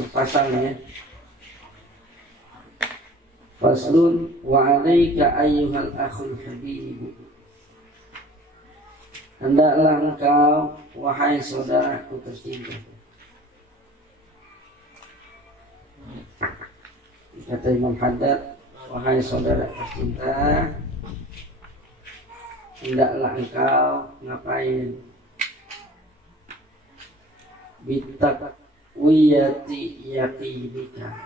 masuk pasalnya. Faslun wa 'alaika ayyuhal akhul habib. Hendaklah engkau wahai saudaraku tercinta. Kata Imam Haddad, wahai saudara tercinta, hendaklah engkau ngapain? Bitaqwiyati yaqinika,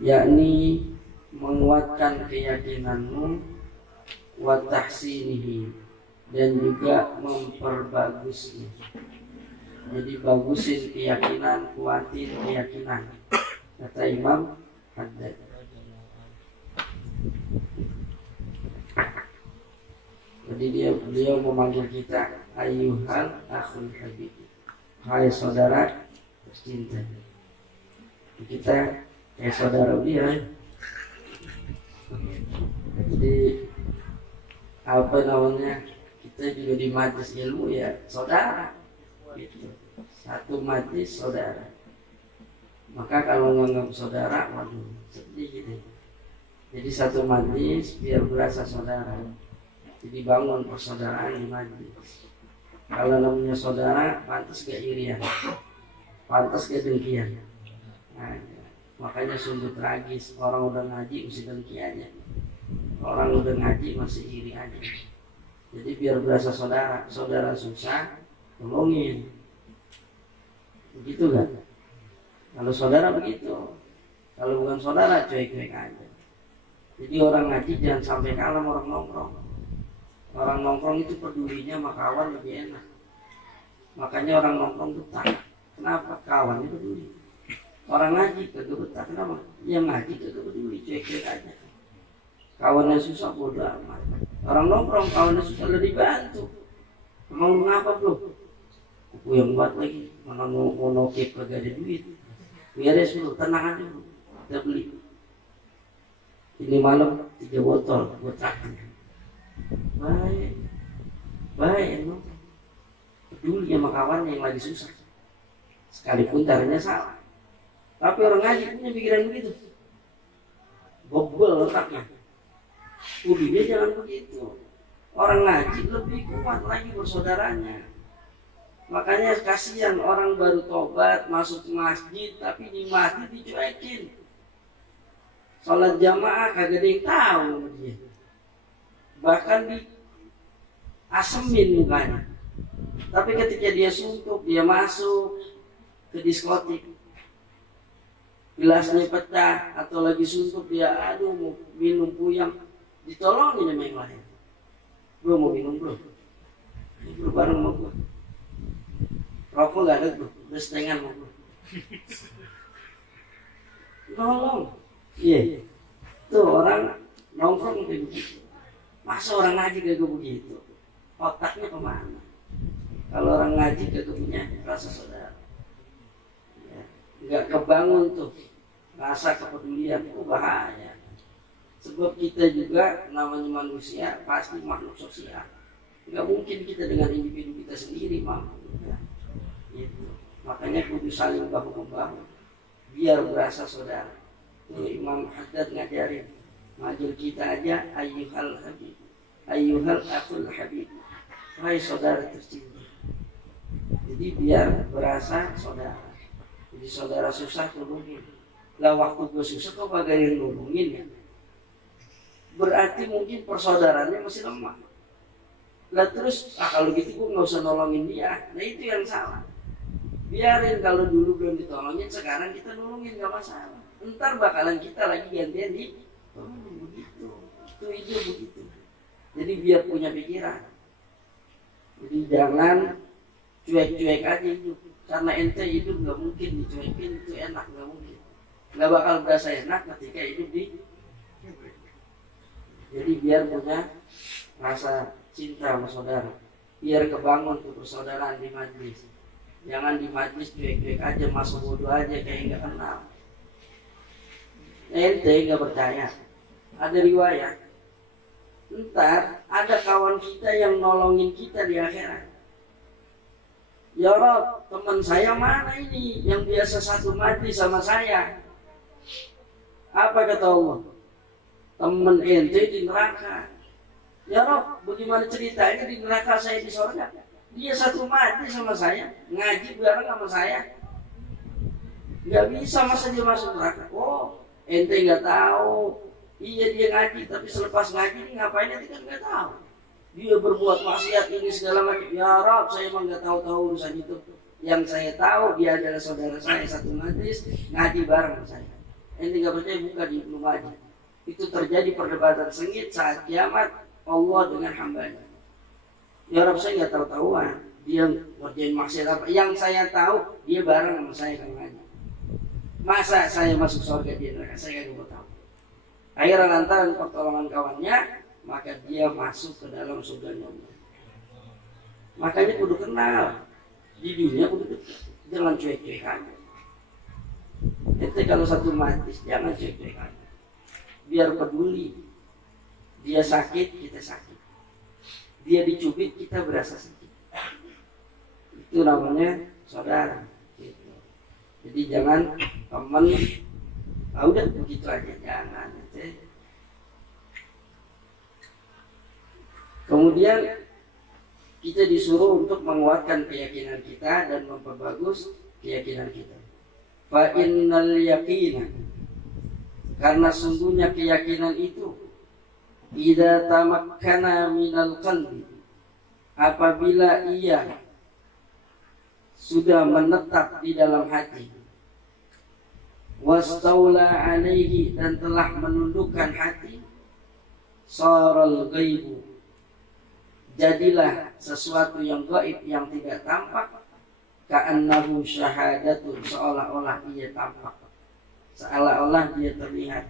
yakni menguatkan keyakinanmu, wa tahsinihi, dan juga memperbagusnya. Jadi bagusin keyakinan, kuatin keyakinan, kata Imam Haddad. Jadi beliau memanggil kita ayyuhal akhul habib, hai saudara tercinta. Kita kayak saudara dia. Jadi apa namanya, kita juga di majelis ilmu ya saudara gitu. Satu majelis saudara. Maka kalau nganggap saudara, waduh sedih gitu. Jadi satu majelis biar berasa saudara. Jadi bangun persaudaraan di majelis. Kalau namanya saudara, pantas gak irian, pantas gak dengkian. Nah, makanya sungguh tragis orang udah ngaji mesti dengki aja, orang udah ngaji masih iri aja. Jadi biar berasa saudara, saudara susah tolongin, begitu kan? Kalau saudara begitu, kalau bukan saudara cuek-cuek aja. Jadi orang ngaji jangan sampai kalah sama orang nongkrong. Orang nongkrong itu pedulinya sama kawan lebih enak. Makanya orang nongkrong itu tak. Kenapa? Kawan itu peduli. Orang ngaji kagak betah. Kenapa? Yang ngaji kagak peduli, cuek-cuek aja. Kawannya susah bodoh amat. Orang nongkrong kawannya susah lebih bantu. Emang lu ngapa bro? Aku yang buat lagi. Mana mau nokip kagak ada duit. Beres dulu, tenang aja bro. Kita beli. Ini malam 3 botol buat traktir. Baik, baik emang. Peduli sama kawan yang lagi susah, sekalipun caranya salah. Tapi orang ngaji punya pikiran begitu, bobol otaknya. Ubinya jangan begitu. Orang ngaji lebih kuat lagi bersaudaranya. Makanya kasihan orang baru tobat masuk masjid, tapi di masjid dicuekin. Sholat jamaah kagak ada yang tahu dia. Bahkan di asemin mukanya. Tapi ketika dia suntuk, dia masuk ke diskotik, gelasnya pecah atau lagi suntuk, dia aduh mau minum puyang, ditolongin sama yang lain. Bro mau minum bro, ini bro bareng sama gue. Rokok gak ada bro, udah setengah sama bro. Tolong. Iya, tuh orang nongkrong kayak begitu. Masa orang ngaji kagak begitu? Otaknya kemana? Kalau orang ngaji kagak punya rasa saudara, ya, nggak kebangun tuh rasa kepedulian, itu bahaya. Sebab kita juga namanya manusia pasti makhluk sosial. Nggak mungkin kita dengan individu kita sendiri mampu. Ya. Gitu. Makanya kudu saling bahu membahu biar berasa saudara. Itu Imam Haddad ngajarin. Ngajar kita aja ayyuhal habib, ayyuhal akhul habib, hai saudara tercinta. Jadi biar berasa saudara. Jadi saudara susah tolongin. Lah waktu gue susah kok kagak yang nolongin ya? Berarti mungkin persaudaraannya masih lemah. Lah terus kalau gitu gue nggak usah nolongin dia. Nah itu yang salah. Biarin kalau dulu belum ditolongin, sekarang kita nolongin nggak masalah. Ntar bakalan kita lagi gantian di begitu. Itu ide begitu. Jadi biar punya pikiran. Jadi jangan cuek-cuek aja hidup. Karena ente hidup nggak mungkin dicuekin itu enak, nggak mungkin. Nggak bakal berasa enak ketika hidup di. Jadi biar punya rasa cinta sama saudara. Biar kebangun tuh persaudaraan di majlis. Jangan di majlis cuek-cuek aja, masuk bodoh aja kayak nggak kenal. Ente nggak percaya. Ada riwayat. Ntar ada kawan kita yang nolongin kita di akhirat. Ya Rob, teman saya mana ini yang biasa satu majlis sama saya? Apa kata Allah? Teman ente di neraka. Ya Rob, bagaimana ceritanya di neraka, saya di surga? Dia satu majlis sama saya, ngaji bareng sama saya. Nggak bisa masa dia masuk neraka. Oh, ente nggak tahu. Iya dia ngaji, tapi selepas ngaji ini ngapain ente kan nggak tahu. Dia berbuat maksiat ini segala macam. Ya Rob, saya emang nggak tahu urusan itu. Yang saya tahu dia adalah saudara saya satu majlis, ngaji bareng sama saya. Ente nggak percaya, buka di Ibnu Majah. Itu terjadi perdebatan sengit saat kiamat Allah dengan hambanya. Ya Rob, saya nggak tahu-tahuan dia ngerjain maksiat apa. Yang saya tahu dia bareng sama saya kan ngaji. Masa saya masuk surga dia neraka, saya nggak mau tahu. Akhirnya lantaran pertolongan kawannya, maka dia masuk ke dalam surga Allah. Makanya kudu kenal di dunia, kudu dekat, jangan cuek-cuekan. Ente kalau satu majlis jangan cuek-cuekan, biar peduli. Dia sakit, kita sakit. Dia dicubit, kita berasa sakit. Itu namanya saudara. Gitu. Jadi jangan teman, udah begitu aja, jangan. Kemudian kita disuruh untuk menguatkan keyakinan kita dan memperbagus keyakinan kita. Fa innal yaqina, karena sungguhnya keyakinan itu idza tamakkana minal qalbi, apabila ia sudah menetap di dalam hati, wastaula alaihi, dan telah menundukkan hati, saral ghaibu, jadilah sesuatu yang gaib, yang tidak tampak, ka'annahu syahadatun, seolah-olah dia tampak, seolah-olah dia terlihat,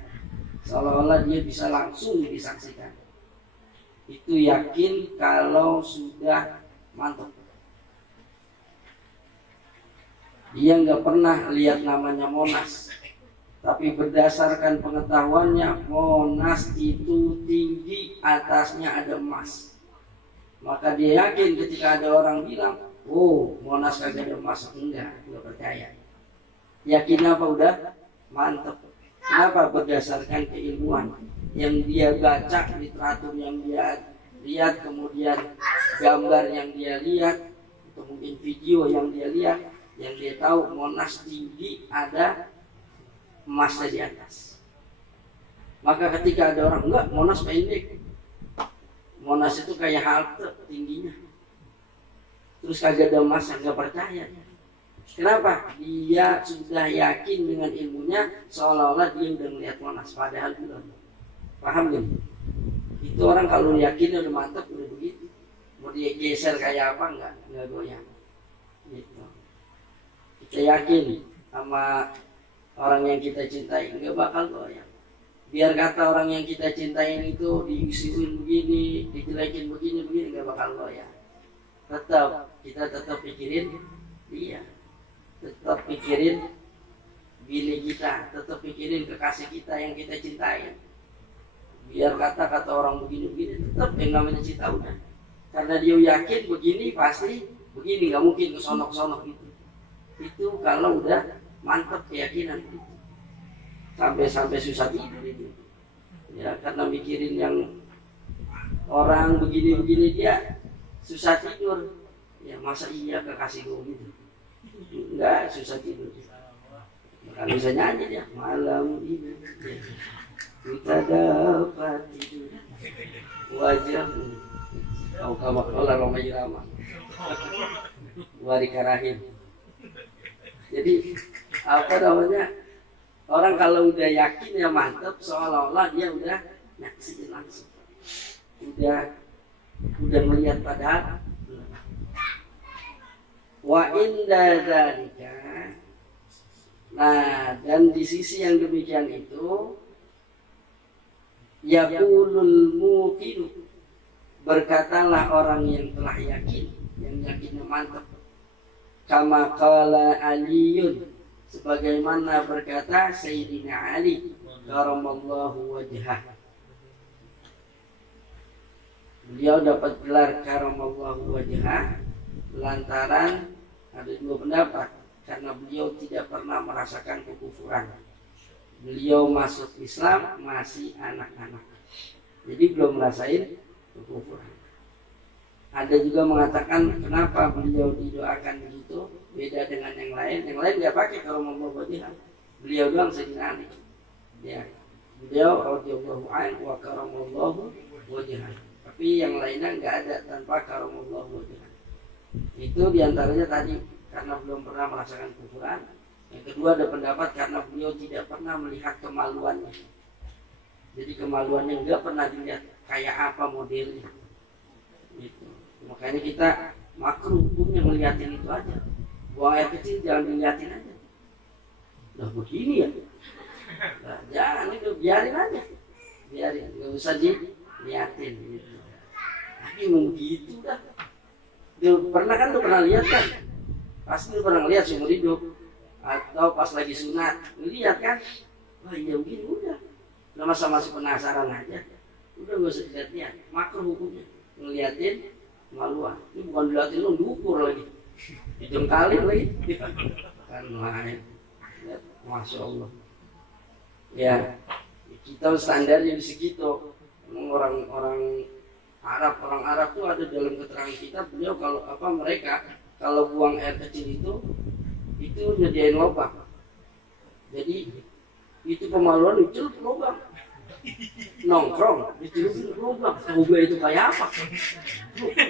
seolah-olah dia bisa langsung disaksikan. Itu yakin kalau sudah mantap. Dia nggak pernah lihat namanya Monas, tapi berdasarkan pengetahuannya Monas itu tinggi, atasnya ada emas. Maka dia yakin ketika ada orang bilang, oh Monas kagak ada emas, enggak percaya. Yakin apa? Udah mantap. Kenapa? Berdasarkan keilmuan yang dia baca, literatur yang dia lihat, kemudian gambar yang dia lihat, atau mungkin video yang dia lihat, yang dia tahu Monas tinggi, ada emasnya di atas. Maka ketika ada orang, enggak, Monas pendek, Monas itu kayak halte tingginya, terus kagak ada emas, nggak percaya. Kenapa? Dia sudah yakin dengan ilmunya, seolah-olah dia udah melihat Monas, padahal belum. Paham gak? Itu orang kalau yakin udah mantap, udah begitu. Mau dia geser kayak apa, enggak goyang. Gitu. Kita yakin sama orang yang kita cintai, nggak bakal goyang. Biar kata orang yang kita cintain itu diisiin begini, dijelekin begini, nggak bakal goyang. Kita tetap pikirin dia, tetap pikirin bini kita, tetap pikirin kekasih kita yang kita cintai. Biar kata orang begini, tetap yang namanya cinta udah. Karena dia yakin begini pasti begini, nggak mungkin kesonok-kesonok gitu. Itu kalau udah mantap keyakinan itu, sampai susah tidur itu. Ya karena mikirin yang orang begini dia susah tidur. Ya masa iya kekasih gue gitu? Enggak, susah tidur. Kan bisa nyanyi dia, malam ini kita dapat tidur, wajahmu kau kamakala Roma Irama Warika Rahim. Jadi apa namanya, orang kalau udah yakin ya mantap, seolah-olah dia udah nyaksiin langsung, udah melihat padahal. Wa inda dzalika, nah dan di sisi yang demikian itu, yaqulul muqin, berkatalah orang yang telah yakin, yang yakinnya mantap, kama qala Aliyun, sebagaimana berkata Sayyidina Ali karamallahu wajhah. Beliau dapat gelar karamallahu wajhah lantaran ada dua pendapat karena beliau tidak pernah merasakan kekufuran. Beliau masuk Islam masih anak-anak, jadi belum merasain kekufuran. Ada juga mengatakan kenapa beliau didoakan begitu, beda dengan yang lain. Yang lain nggak pakai karamallahu wajhah, beliau doang Sayyidina Ali. Ya, beliau radhiyallahu anhu wa karamallahu wajhah. Tapi yang lainnya nggak ada tanpa karamallahu wajhah. Itu diantaranya tadi karena belum pernah merasakan kekufuran. Yang kedua ada pendapat karena beliau tidak pernah melihat kemaluannya. Jadi kemaluannya nggak pernah dilihat kayak apa modelnya. Gitu. Makanya kita makruh hukumnya ngeliatin itu aja. Buang air kecil jangan diliatin aja. Nah begini ya. Nah, jangan itu biarin aja. Biarin, nggak usah diliatin gitu. Tapi mau gitu dah. Pernah kan lu pernah lihat kan? Pasti lu pernah lihat seumur hidup. Atau pas lagi sunat, lihat kan? Wah iya begini udah. Udah masa masih penasaran aja. Udah gak usah dilihat-lihat. Makruh hukumnya. Ngeliatin kemaluan. Ini bukan dilihatin lu, diukur lagi. Dijengkalin lagi. Kan main. Masya Allah. Ya, kita standarnya di segitu. Orang Arab tuh ada dalam keterangan kita, beliau kalau mereka kalau buang air kecil itu nyediain lubang. Jadi itu kemaluan dicelup lubang. Nongkrong dicelup lubang. Moga itu kayak apa?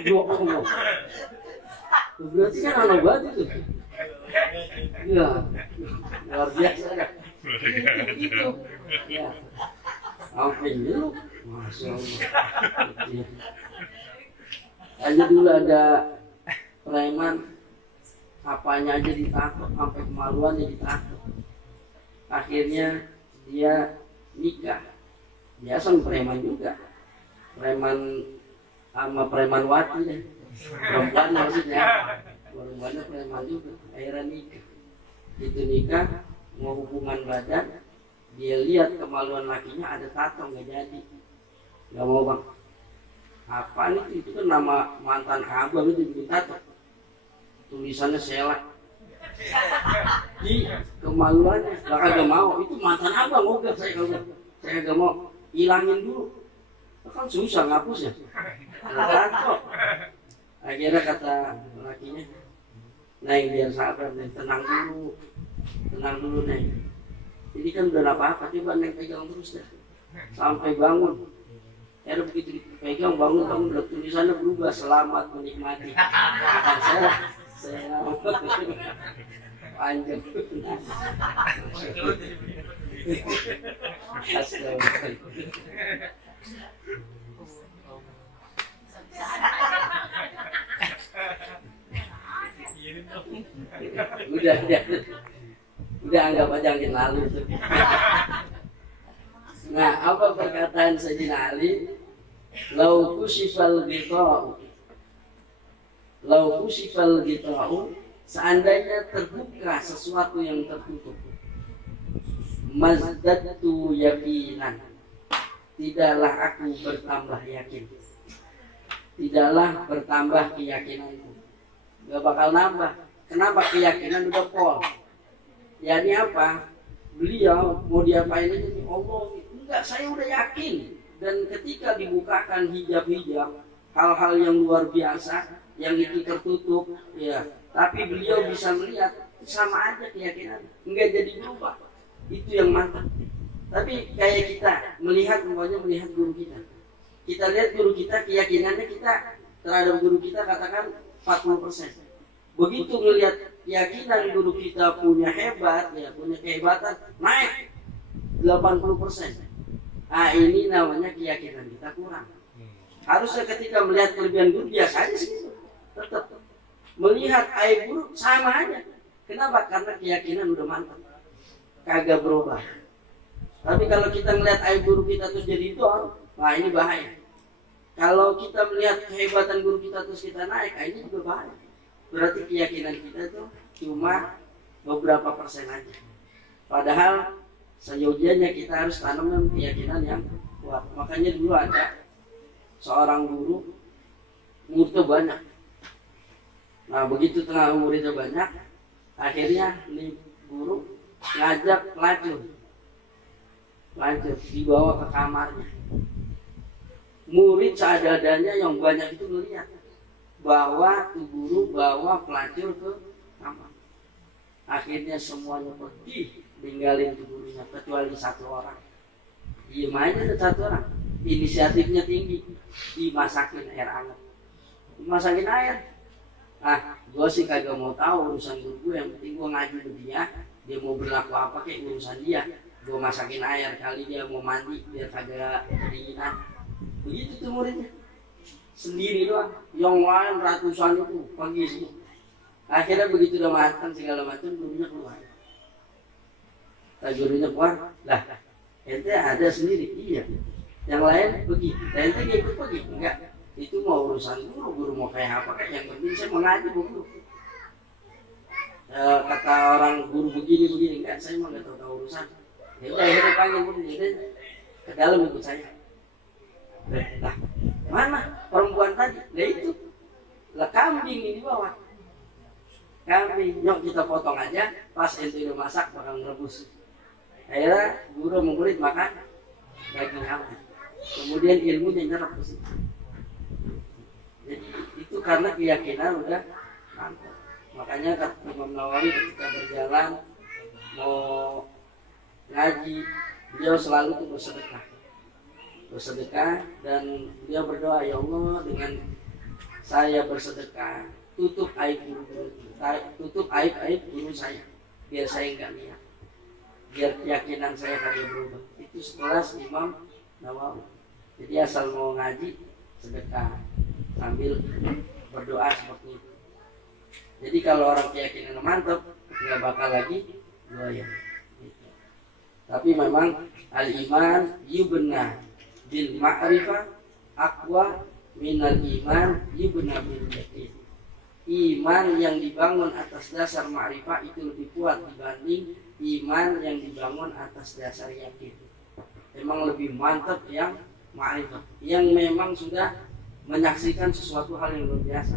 Ngomong. Berarti kan anak banget itu. Ya, luar biasa kan. Gitu. Ya. Sampai dulu, Masya Allah. Aja dulu ada preman, apanya aja ditato, sampai kemaluannya ditato. Akhirnya dia nikah. Dia sama preman juga, preman sama preman wati deh. Perempuan maksudnya, perempuannya preman juga. Akhirnya nikah. Itu nikah, mau hubungan badan. Dia lihat kemaluan lakinya ada tato, nggak jadi, nggak mau bang. Apa nih? Itu kan nama mantan abang itu bikin tato, tulisannya selak di kemaluannya. Nggak kagak mau, itu mantan abang, enggak saya kagak mau, hilangin dulu. Kan susah ngapusnya, tato. Akhirnya kata lakinya, Neng biar sabar, Neng tenang dulu Neng. Ini kan udah apa-apa, coba Neng pegang terus dah sampai bangun. Ya begitu dipegang bangun udah tulisannya berubah, selamat menikmati. Kan saya panjang. Udah anggap aja angin lalu itu. Nah, apa perkataan Sayyidina Ali? Lau kushifal ghita'u, seandainya terbuka sesuatu yang tertutup, mazdadtu yaqinan, tidaklah aku bertambah yakin, tidaklah bertambah keyakinanku. Gak bakal nambah. Kenapa? Keyakinan udah pol. Ya ini apa? Beliau mau diapain aja nih? Allah, enggak, saya udah yakin. Dan ketika dibukakan hijab-hijab, hal-hal yang luar biasa, yang itu tertutup, ya. Tapi beliau bisa melihat sama aja keyakinan, enggak jadi berubah. Itu yang mantap. Tapi kayak kita melihat guru kita. Kita lihat guru kita, keyakinannya kita terhadap guru kita katakan 40%. Begitu melihat keyakinan guru kita punya hebat, ya punya kehebatan, naik 80%. Nah ini namanya keyakinan kita kurang. Harusnya ketika melihat kelebihan guru biasa aja sih, tetap melihat aib guru sama aja. Kenapa? Karena keyakinan udah mantap, kagak berubah. Tapi kalau kita melihat aib guru kita terus jadi down, nah ini bahaya. Kalau kita melihat kehebatan guru kita terus kita naik, nah ini juga bahaya. Berarti keyakinan kita tuh cuma beberapa persen aja. Padahal seyogianya kita harus tanamkan keyakinan yang kuat. Makanya dulu ada seorang guru, muridnya banyak. Nah begitu tengah muridnya banyak, akhirnya nih guru ngajak pelacur dibawa ke kamarnya. Murid seadanya yang banyak itu melihat bahwa tuh guru bawa pelacur ke kamar. Akhirnya semuanya pergi ninggalin tuh gurunya kecuali satu orang. Diem aja tuh satu orang. Inisiatifnya tinggi, dimasakin air hangat. Dimasakin air. Ah, gue sih kagak mau tahu urusan guru gue. Yang penting gue ngaji ke dia mau berlaku apa kayak urusan dia. Gue masakin air, kali dia mau mandi biar kagak kedinginan. Begitu tuh muridnya. Sendiri doang. Yang lain ratusan itu pergi sih. Akhirnya begitu udah matang segala macam, gurunya keluar. Gurunya keluar, lah ente ada sendiri, iya. Yang lain pergi, ente gak ikut pergi, enggak. Itu mau urusan guru mau kayak apa, kayak yang penting saya mengaji guru. Kata orang guru begini, enggak, saya mah nggak tahu urusan. Ya udah akhirnya panggil guru, jadi ke dalam ikut saya. Lah, mana perempuan tadi? Lah itu, lah kambing ini bawa. Kambing, nyok kita potong aja, pas ente udah masak bakal merebus. Akhirnya guru sama murid makan daging kambing. Kemudian ilmunya nyerap ke situ. Jadi itu karena keyakinan udah mantap. Makanya kata Imam Nawawi ketika berjalan mau ngaji, beliau selalu tuh bersedekah dan dia berdoa, ya Allah dengan saya bersedekah tutup aib guru saya biar saya nggak lihat, biar keyakinan saya kagak berubah. Itu sekelas Imam Nawawi. Jadi asal mau ngaji sedekah sambil berdoa seperti itu. Jadi kalau orang keyakinan mantap nggak bakal lagi goyah. Gitu. Tapi memang al-iman yubna bil ma'rifah aqwa minal iman yubna bil yakin. Iman yang dibangun atas dasar ma'rifah itu lebih kuat dibanding iman yang dibangun atas dasar yakin. Memang lebih mantap yang ma'rifah, yang memang sudah menyaksikan sesuatu hal yang luar biasa.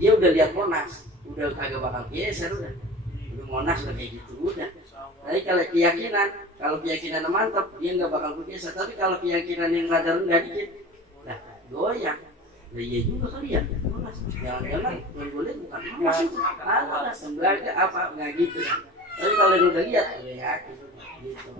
Dia udah lihat Monas, udah kagak bakal geser udah Monas udah kayak gitu udah. Tapi kalau keyakinan mantap dia nggak bakal bergeser. Tapi kalau keyakinan yang rada rendah dikit, nah goyang. Nah iya juga kali ya, Monas. Jangan-jangan yang boleh bukan Monas itu, Monas tembaga apa nggak gitu. Tapi kalau yang udah lihat, ya yakin gitu.